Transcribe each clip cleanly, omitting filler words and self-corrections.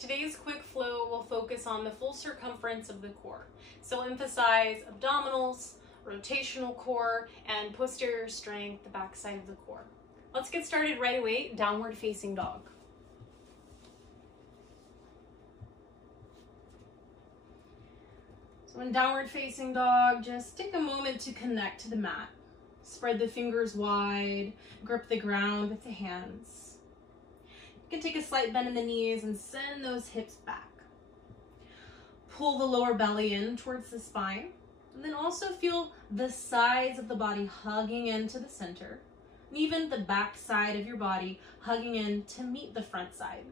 Today's quick flow will focus on the full circumference of the core. So emphasize abdominals, rotational core, and posterior strength, the back side of the core. Let's get started right away, downward facing dog. So in downward facing dog, just take a moment to connect to the mat. Spread the fingers wide, grip the ground with the hands. You can take a slight bend in the knees and send those hips back. Pull the lower belly in towards the spine, and then also feel the sides of the body hugging into the center, and even the back side of your body hugging in to meet the front side.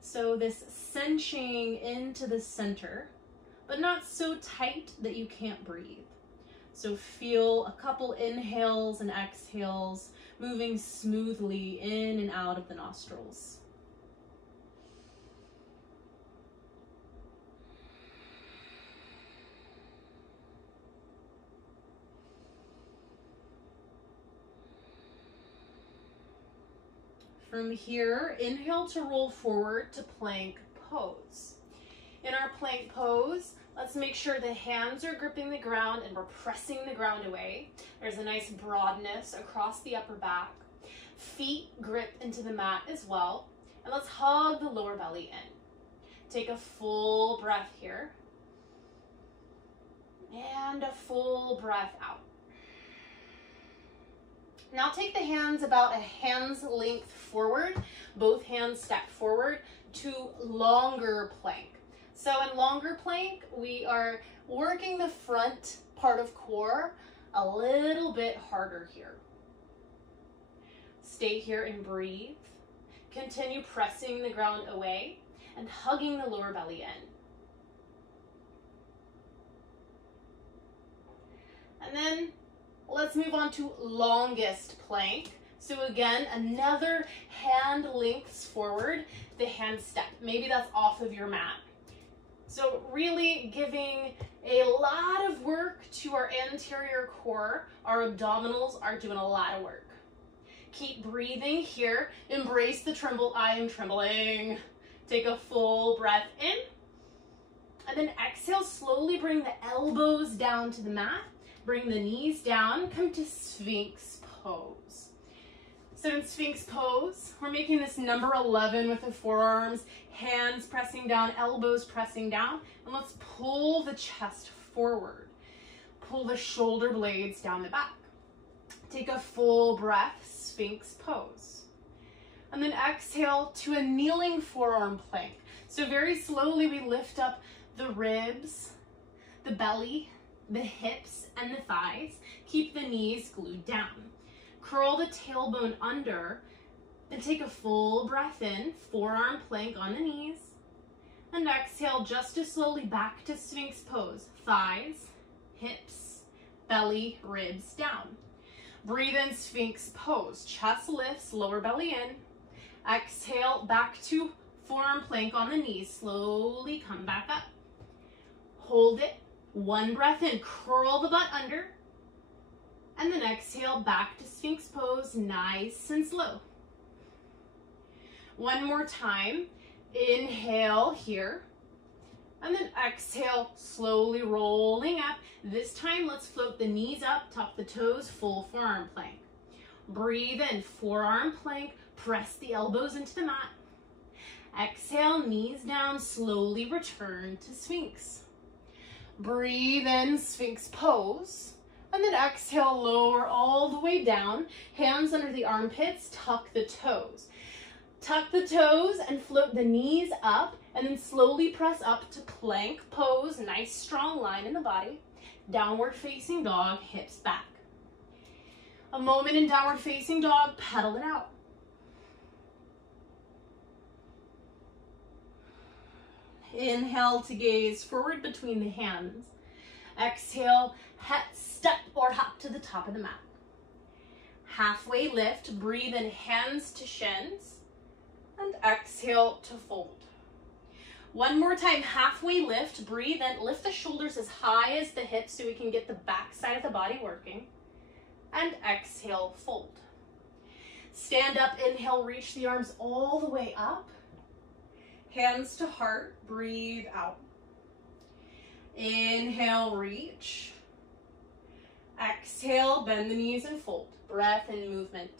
So this cinching into the center, but not so tight that you can't breathe. So feel a couple inhales and exhales moving smoothly in and out of the nostrils. From here, inhale to roll forward to plank pose. In our plank pose, let's make sure the hands are gripping the ground and we're pressing the ground away. There's a nice broadness across the upper back. Feet grip into the mat as well. And let's hug the lower belly in. Take a full breath here. And a full breath out. Now take the hands about a hand's length forward. Both hands step forward to longer plank. So in longer plank, we are working the front part of core a little bit harder here. Stay here and breathe. Continue pressing the ground away and hugging the lower belly in. And then let's move on to longest plank. So again, another hand lengths forward, the hand step. Maybe that's off of your mat. So really giving a lot of work to our anterior core. Our abdominals are doing a lot of work. Keep breathing here. Embrace the tremble. I am trembling. Take a full breath in. And then exhale, slowly bring the elbows down to the mat. Bring the knees down. Come to Sphinx pose. So in Sphinx pose, we're making this number 11 with the forearms, hands pressing down, elbows pressing down, and let's pull the chest forward. Pull the shoulder blades down the back. Take a full breath, Sphinx pose. And then exhale to a kneeling forearm plank. So very slowly we lift up the ribs, the belly, the hips, and the thighs. Keep the knees glued down. Curl the tailbone under and take a full breath in, forearm plank on the knees. And exhale just as slowly back to Sphinx pose. Thighs, hips, belly, ribs down. Breathe in Sphinx pose. Chest lifts, lower belly in. Exhale back to forearm plank on the knees. Slowly come back up. Hold it. One breath in, curl the butt under. And then exhale back to Sphinx pose, nice and slow. One more time. Inhale here. And then exhale, slowly rolling up. This time, let's float the knees up, tuck the toes, full forearm plank. Breathe in, forearm plank, press the elbows into the mat. Exhale, knees down, slowly return to Sphinx. Breathe in, Sphinx pose. And then exhale, lower all the way down. Hands under the armpits, tuck the toes. Tuck the toes and float the knees up, and then slowly press up to plank pose. Nice strong line in the body. Downward facing dog, hips back. A moment in downward facing dog, pedal it out. Inhale to gaze forward between the hands. Exhale, step or hop to the top of the mat. Halfway lift, breathe in, hands to shins, and exhale to fold. One more time, halfway lift, breathe in, lift the shoulders as high as the hips so we can get the back side of the body working, and exhale, fold. Stand up, inhale, reach the arms all the way up. Hands to heart, breathe out. Inhale, reach. Exhale, bend the knees and fold. Breath and movement.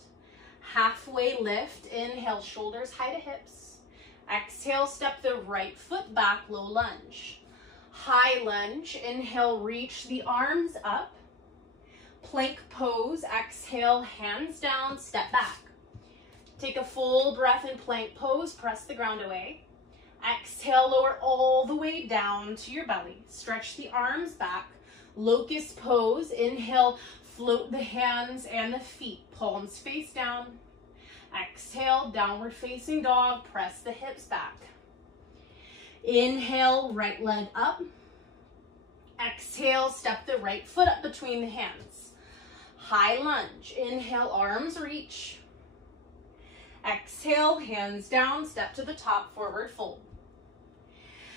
Halfway lift, inhale, shoulders high to hips. Exhale, step the right foot back, low lunge. High lunge, inhale, reach the arms up. Plank pose, exhale, hands down, step back. Take a full breath in plank pose, press the ground away. Exhale, lower all the way down to your belly. Stretch the arms back. Locust pose, inhale, float the hands and the feet, palms face down. Exhale, downward facing dog, press the hips back. Inhale, right leg up. Exhale, step the right foot up between the hands. High lunge, inhale, arms reach. Exhale, hands down, step to the top, forward fold.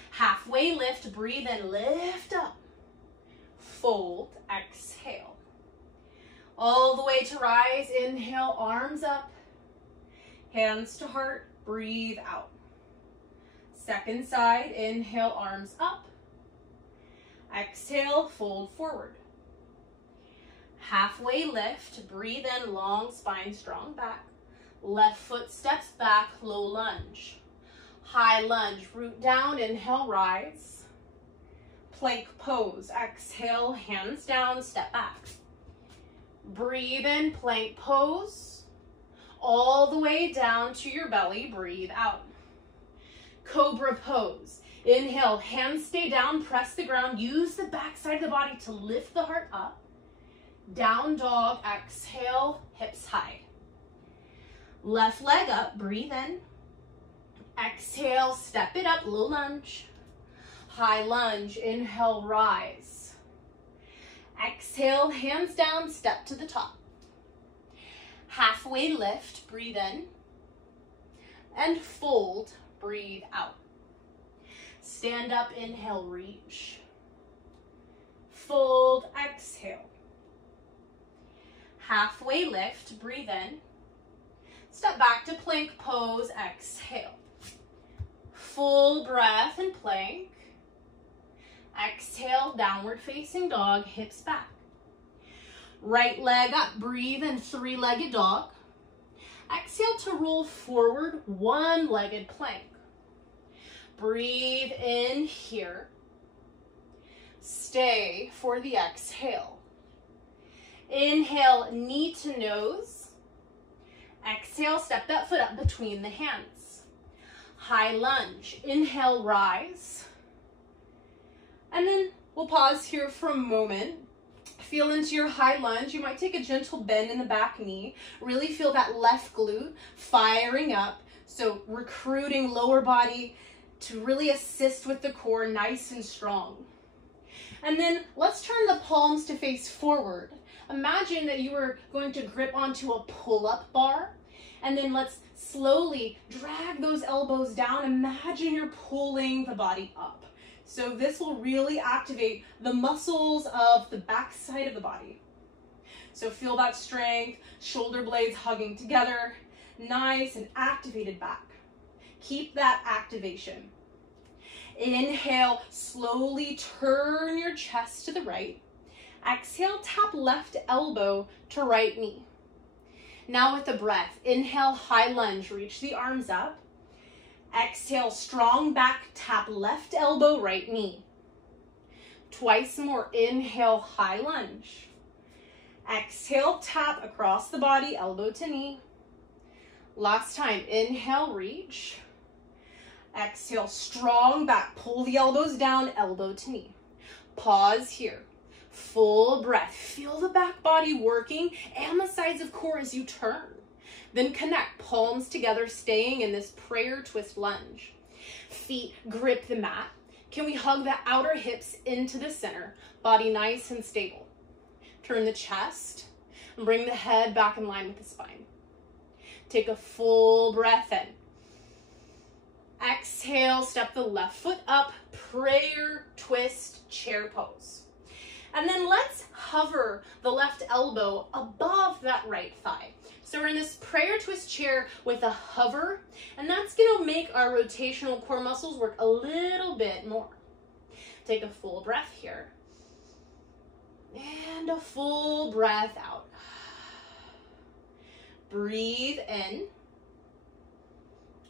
Halfway lift, breathe in, lift up. Fold, exhale. All the way to rise, inhale, arms up. Hands to heart, breathe out. Second side, inhale, arms up. Exhale, fold forward. Halfway lift, breathe in, long spine, strong back. Left foot steps back, low lunge. High lunge, root down, inhale, rise. Plank pose, exhale, hands down, step back. Breathe in, plank pose. All the way down to your belly, breathe out. Cobra pose. Inhale, hands stay down, press the ground. Use the back side of the body to lift the heart up. Down dog, exhale, hips high. Left leg up, breathe in. Exhale, step it up, low lunge. High lunge, inhale, rise. Exhale, hands down, step to the top. Halfway lift, breathe in. And fold, breathe out. Stand up, inhale, reach. Fold, exhale. Halfway lift, breathe in. Step back to plank pose, exhale. Full breath and plank. Exhale, downward facing dog, hips back. Right leg up, breathe in, three-legged dog. Exhale to roll forward, one-legged plank. Breathe in here. Stay for the exhale. Inhale, knee to nose. Exhale, step that foot up between the hands. High lunge, inhale, rise. And then we'll pause here for a moment. Feel into your high lunge. You might take a gentle bend in the back knee. Really feel that left glute firing up. So recruiting lower body to really assist with the core, nice and strong. And then let's turn the palms to face forward. Imagine that you were going to grip onto a pull-up bar. And then let's slowly drag those elbows down. Imagine you're pulling the body up. So this will really activate the muscles of the back side of the body. So feel that strength, shoulder blades hugging together, nice and activated back. Keep that activation. Inhale, slowly turn your chest to the right. Exhale, tap left elbow to right knee. Now with the breath, inhale, high lunge, reach the arms up. Exhale, strong back, tap left elbow, right knee. Twice more, inhale, high lunge. Exhale, tap across the body, elbow to knee. Last time, inhale, reach. Exhale, strong back, pull the elbows down, elbow to knee. Pause here. Full breath. Feel the back body working and the sides of core as you turn. Then connect, palms together, staying in this prayer twist lunge. Feet grip the mat. Can we hug the outer hips into the center? Body nice and stable. Turn the chest and bring the head back in line with the spine. Take a full breath in. Exhale, step the left foot up, prayer twist chair pose. And then let's hover the left elbow above that right thigh. So we're in this prayer twist chair with a hover, and that's gonna make our rotational core muscles work a little bit more. Take a full breath here. And a full breath out. Breathe in.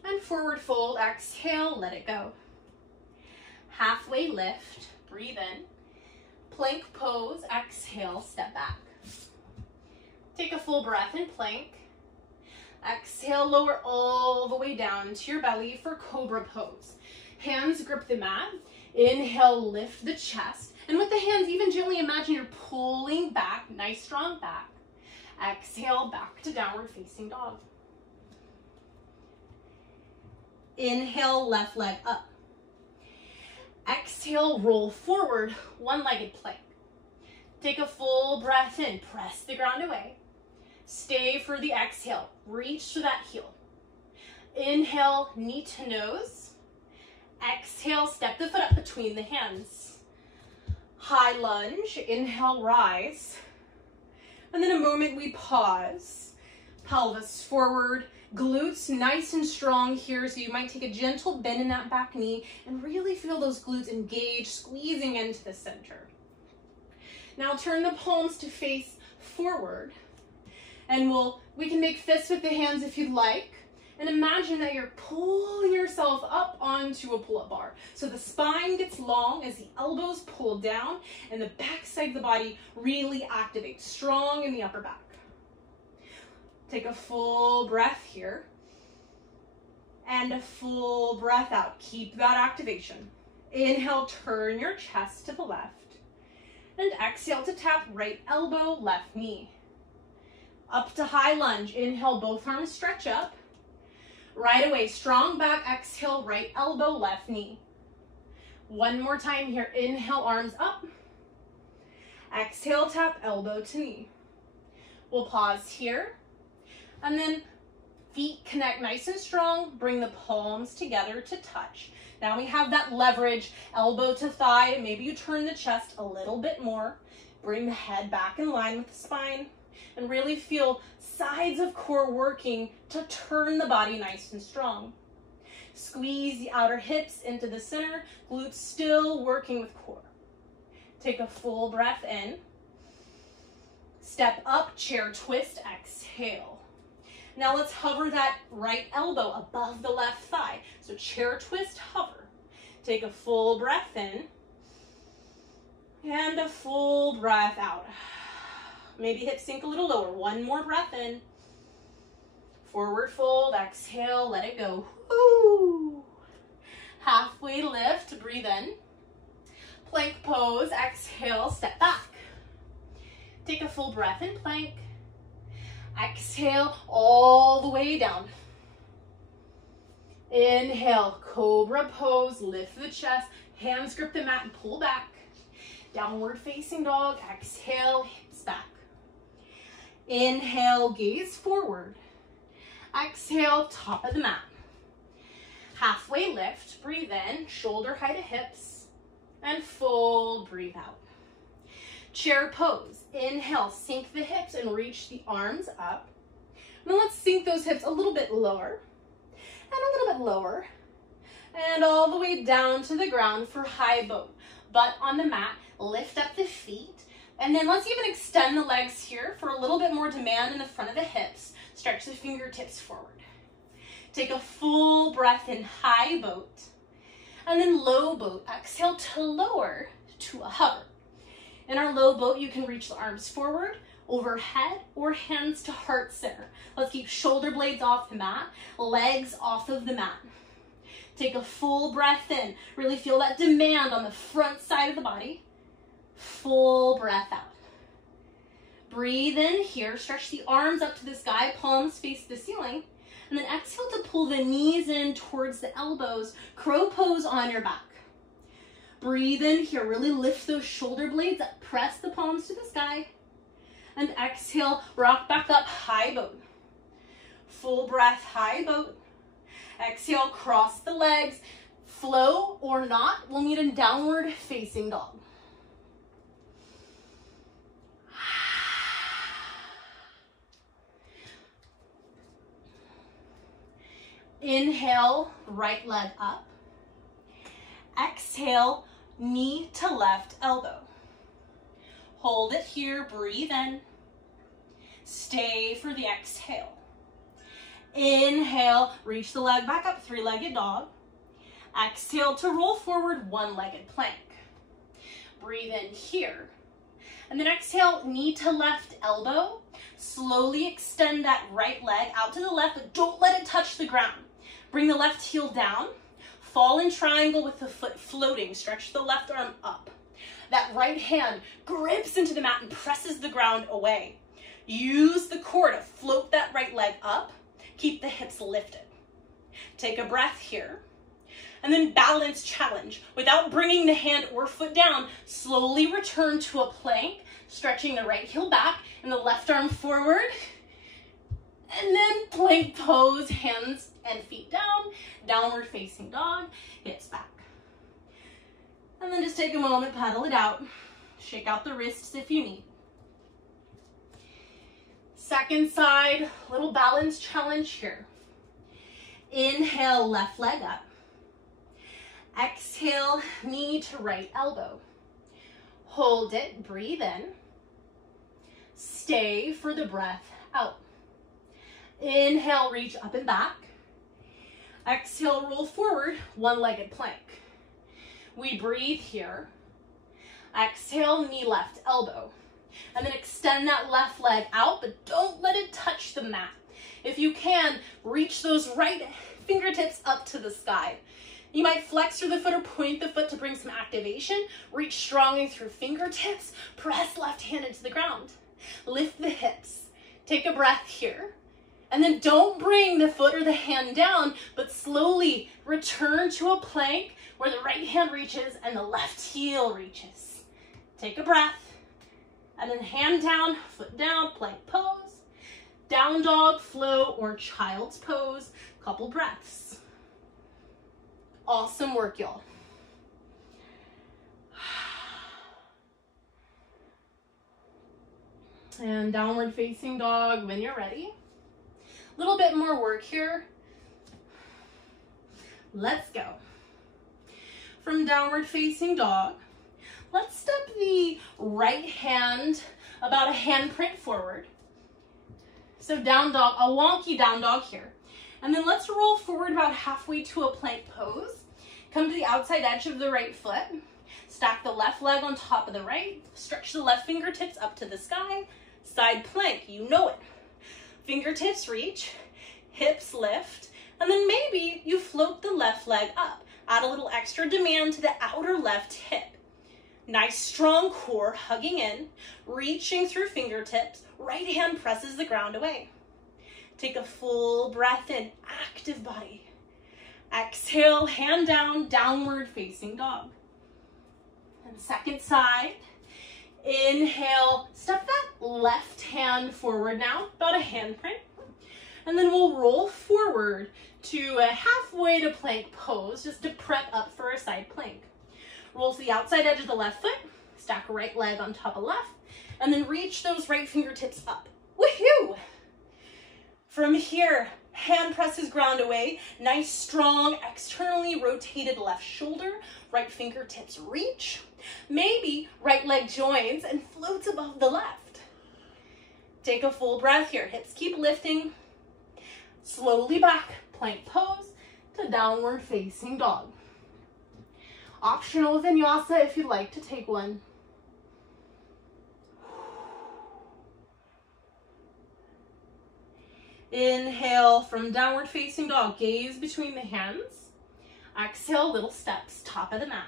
And forward fold, exhale, let it go. Halfway lift, breathe in. Plank pose, exhale, step back. Take a full breath in plank. Exhale, lower all the way down to your belly for Cobra Pose. Hands grip the mat. Inhale, lift the chest. And with the hands, even gently imagine you're pulling back, nice strong back. Exhale, back to downward facing dog. Inhale, left leg up. Exhale, roll forward, one-legged plank. Take a full breath in, press the ground away. Stay for the exhale, reach to that heel. Inhale, knee to nose. Exhale, step the foot up between the hands. High lunge, inhale, rise. And then a moment we pause. Pelvis forward, glutes nice and strong here, so you might take a gentle bend in that back knee and really feel those glutes engage, squeezing into the center. Now turn the palms to face forward, and we can make fists with the hands if you'd like. And imagine that you're pulling yourself up onto a pull-up bar. So the spine gets long as the elbows pull down and the back side of the body really activates, strong in the upper back. Take a full breath here and a full breath out. Keep that activation. Inhale, turn your chest to the left, and exhale to tap right elbow, left knee. Up to high lunge. Inhale, both arms stretch up. Right away, strong back, exhale, right elbow, left knee. One more time here. Inhale, arms up. Exhale, tap elbow to knee. We'll pause here. And then feet connect nice and strong. Bring the palms together to touch. Now we have that leverage, elbow to thigh. Maybe you turn the chest a little bit more. Bring the head back in line with the spine. And really feel sides of core working to turn the body nice and strong. Squeeze the outer hips into the center, glutes still working with core. Take a full breath in. Step up, chair twist, exhale. Now let's hover that right elbow above the left thigh. So chair twist, hover. Take a full breath in and a full breath out. Maybe hips sink a little lower. One more breath in. Forward fold, exhale, let it go. Ooh. Halfway lift, breathe in. Plank pose, exhale, step back. Take a full breath in plank. Exhale all the way down. Inhale, Cobra Pose, lift the chest, hands grip the mat and pull back. Downward facing dog, exhale, hips back. Inhale, gaze forward. Exhale, top of the mat. Halfway lift, breathe in, shoulder height of hips, and fold, breathe out. Chair pose. Inhale, sink the hips and reach the arms up. Now let's sink those hips a little bit lower, and a little bit lower, and all the way down to the ground for high boat. Butt on the mat, lift up the feet. And then let's even extend the legs here for a little bit more demand in the front of the hips. Stretch the fingertips forward. Take a full breath in, high boat. And then low boat. Exhale to lower to a hover. In our low boat, you can reach the arms forward, overhead, or hands to heart center. Let's keep shoulder blades off the mat, legs off of the mat. Take a full breath in. Really feel that demand on the front side of the body. Full breath out. Breathe in here, stretch the arms up to the sky, palms face the ceiling, and then exhale to pull the knees in towards the elbows, crow pose on your back. Breathe in here, really lift those shoulder blades up, press the palms to the sky, and exhale, rock back up, high boat. Full breath, high boat. Exhale, cross the legs, flow or not, we'll meet in downward facing dog. Inhale, right leg up. Exhale, knee to left elbow. Hold it here, breathe in. Stay for the exhale. Inhale, reach the leg back up, three-legged dog. Exhale to roll forward, one-legged plank. Breathe in here. And then exhale, knee to left elbow. Slowly extend that right leg out to the left, but don't let it touch the ground. Bring the left heel down. Fall in triangle with the foot floating. Stretch the left arm up. That right hand grips into the mat and presses the ground away. Use the core to float that right leg up. Keep the hips lifted. Take a breath here. And then balance challenge. Without bringing the hand or foot down, slowly return to a plank, stretching the right heel back and the left arm forward. And then plank pose, hands and feet down, downward facing dog, hips back. And then just take a moment, paddle it out. Shake out the wrists if you need. Second side, little balance challenge here. Inhale, left leg up. Exhale, knee to right elbow. Hold it, breathe in. Stay for the breath out. Inhale, reach up and back. Exhale, roll forward, one-legged plank. We breathe here. Exhale, knee left elbow. And then extend that left leg out, but don't let it touch the mat. If you can, reach those right fingertips up to the sky. You might flex through the foot or point the foot to bring some activation. Reach strongly through fingertips. Press left hand into the ground. Lift the hips. Take a breath here. And then don't bring the foot or the hand down, but slowly return to a plank where the right hand reaches and the left heel reaches. Take a breath. And then hand down, foot down, plank pose. Down dog, flow, or child's pose. Couple breaths. Awesome work, y'all. And downward facing dog when you're ready. A little bit more work here. Let's go. From downward facing dog, let's step the right hand about a handprint forward. So down dog, a wonky down dog here. And then let's roll forward about halfway to a plank pose. Come to the outside edge of the right foot. Stack the left leg on top of the right. Stretch the left fingertips up to the sky. Side plank, you know it. Fingertips reach, hips lift, and then maybe you float the left leg up. Add a little extra demand to the outer left hip. Nice strong core hugging in, reaching through fingertips. Right hand presses the ground away. Take a full breath in, active body. Exhale, hand down, downward facing dog. And second side, inhale, step that left hand forward now, about a handprint. And then we'll roll forward to a halfway to plank pose, just to prep up for a side plank. Roll to the outside edge of the left foot, stack right leg on top of left, and then reach those right fingertips up. Woohoo! From here, hand presses ground away, nice strong externally rotated left shoulder, right fingertips reach. Maybe right leg joins and floats above the left. Take a full breath here, hips keep lifting. Slowly back, plank pose to downward facing dog. Optional vinyasa if you'd like to take one. Inhale from downward facing dog, gaze between the hands. Exhale, little steps, top of the mat.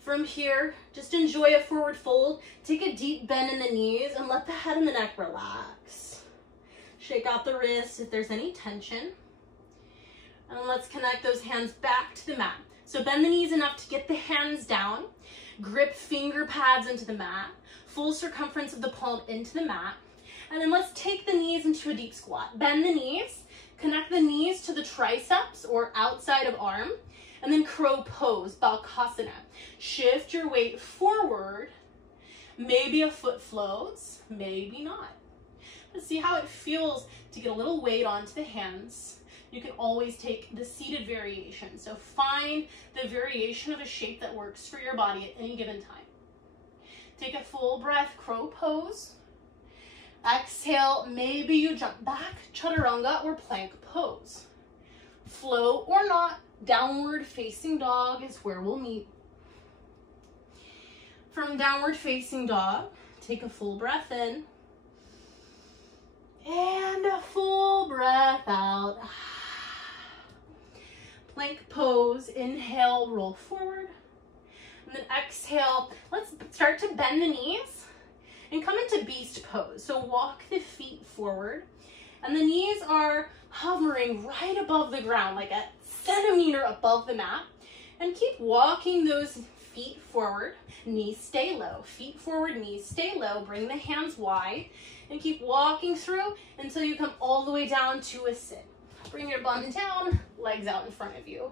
From here, just enjoy a forward fold. Take a deep bend in the knees and let the head and the neck relax. Shake out the wrists if there's any tension. And let's connect those hands back to the mat. So bend the knees enough to get the hands down. Grip finger pads into the mat. Full circumference of the palm into the mat. And then let's take the knees into a deep squat. Bend the knees, connect the knees to the triceps or outside of arm, and then crow pose, Balkasana. Shift your weight forward. Maybe a foot floats, maybe not. But see how it feels to get a little weight onto the hands. You can always take the seated variation. So find the variation of a shape that works for your body at any given time. Take a full breath, crow pose. Exhale, maybe you jump back, chaturanga or plank pose. Flow or not, downward facing dog is where we'll meet. From downward facing dog, take a full breath in. And a full breath out. Plank pose, inhale, roll forward. And then exhale, let's start to bend the knees and come into beast pose. So walk the feet forward and the knees are hovering right above the ground, like a centimeter above the mat. And keep walking those feet forward, knees stay low. Feet forward, knees stay low. Bring the hands wide and keep walking through until you come all the way down to a sit. Bring your bum down, legs out in front of you.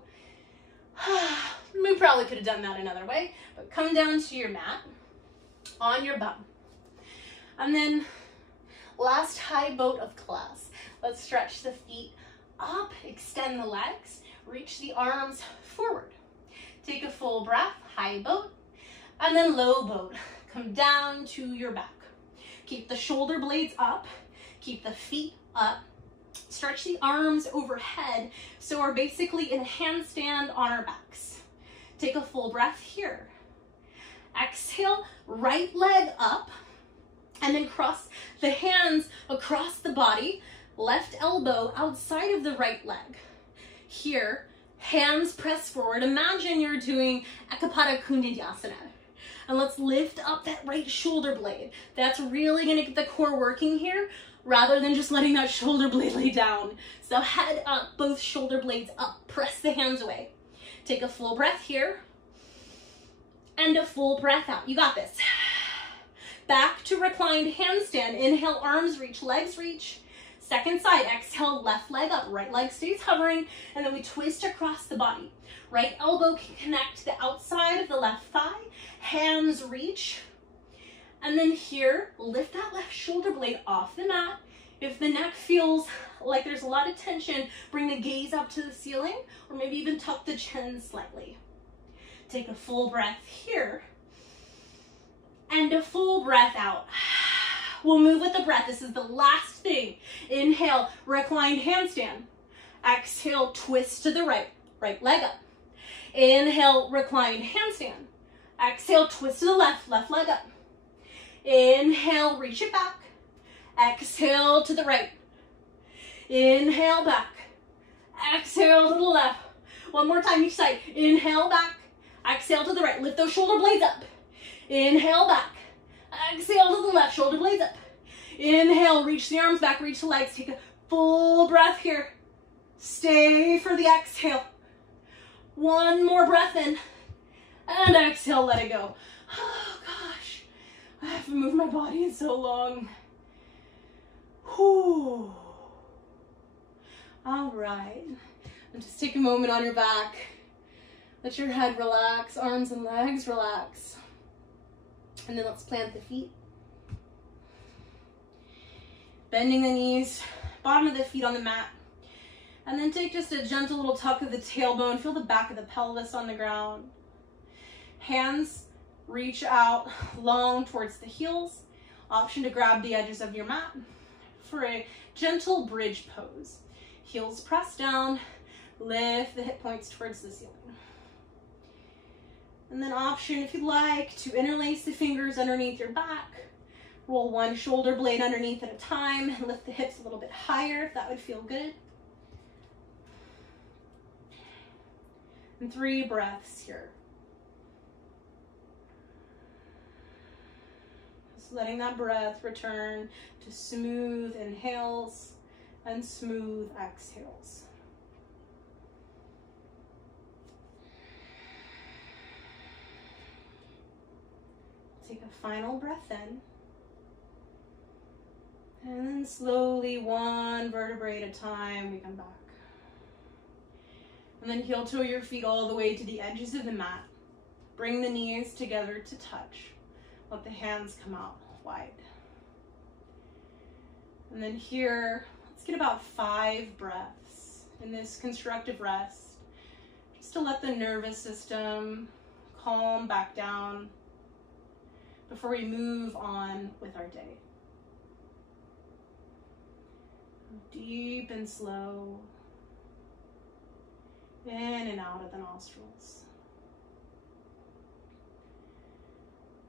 We probably could have done that another way, but come down to your mat on your bum. And then last high boat of class. Let's stretch the feet up, extend the legs, reach the arms forward. Take a full breath, high boat, and then low boat. Come down to your back. Keep the shoulder blades up, keep the feet up. Stretch the arms overhead, so we're basically in a handstand on our backs. Take a full breath here. Exhale, right leg up, and then cross the hands across the body, left elbow outside of the right leg. Here, hands press forward. Imagine you're doing Ekapada Kundidhyasana. And let's lift up that right shoulder blade. That's really gonna get the core working here, rather than just letting that shoulder blade lay down. So head up, both shoulder blades up, press the hands away. Take a full breath here, and a full breath out. You got this. Back to reclined handstand. Inhale, arms reach, legs reach. Second side, exhale, left leg up, right leg stays hovering, and then we twist across the body. Right elbow can connect to the outside of the left thigh, hands reach. And then here, lift that left shoulder blade off the mat. If the neck feels like there's a lot of tension, bring the gaze up to the ceiling, or maybe even tuck the chin slightly. Take a full breath here, and a full breath out. We'll move with the breath. This is the last thing. Inhale, reclined handstand. Exhale, twist to the right, right leg up. Inhale, reclined handstand. Exhale, twist to the left, left leg up. Inhale, reach it back. Exhale to the right. Inhale back. Exhale to the left. One more time each side. Inhale back. Exhale to the right. Lift those shoulder blades up. Inhale back. Exhale to the left. Shoulder blades up. Inhale, reach the arms back, reach the legs. Take a full breath here. Stay for the exhale. One more breath in. And exhale, let it go. Oh gosh, I haven't moved my body in so long. Whew. All right, and just take a moment on your back. Let your head relax, arms and legs relax. And then let's plant the feet. Bending the knees, bottom of the feet on the mat. And then take just a gentle little tuck of the tailbone. Feel the back of the pelvis on the ground. Hands reach out long towards the heels. Option to grab the edges of your mat for a gentle bridge pose. Heels press down, lift the hip points towards the ceiling. And then option, if you'd like, to interlace the fingers underneath your back. Roll one shoulder blade underneath at a time and lift the hips a little bit higher if that would feel good. And 3 breaths here. Just letting that breath return to smooth inhales and smooth exhales. Take a final breath in. And then slowly, one vertebrae at a time, we come back. And then heel toe your feet all the way to the edges of the mat. Bring the knees together to touch. Let the hands come out wide. And then here, let's get about 5 breaths. in this constructive rest, just to let the nervous system calm back down before we move on with our day. Deep and slow, in and out of the nostrils.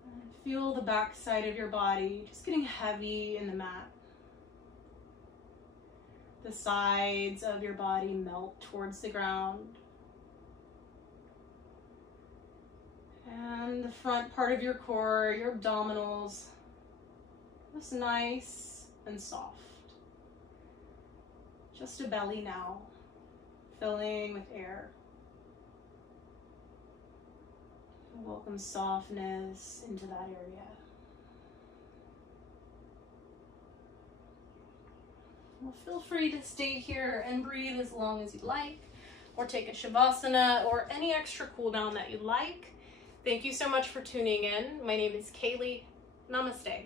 And feel the back side of your body just getting heavy in the mat. The sides of your body melt towards the ground. And the front part of your core, your abdominals, just nice and soft. Just a belly now, filling with air. Welcome softness into that area. Well, feel free to stay here and breathe as long as you'd like, or take a Shavasana or any extra cool down that you'd like. Thank you so much for tuning in. My name is Kaylee. Namaste.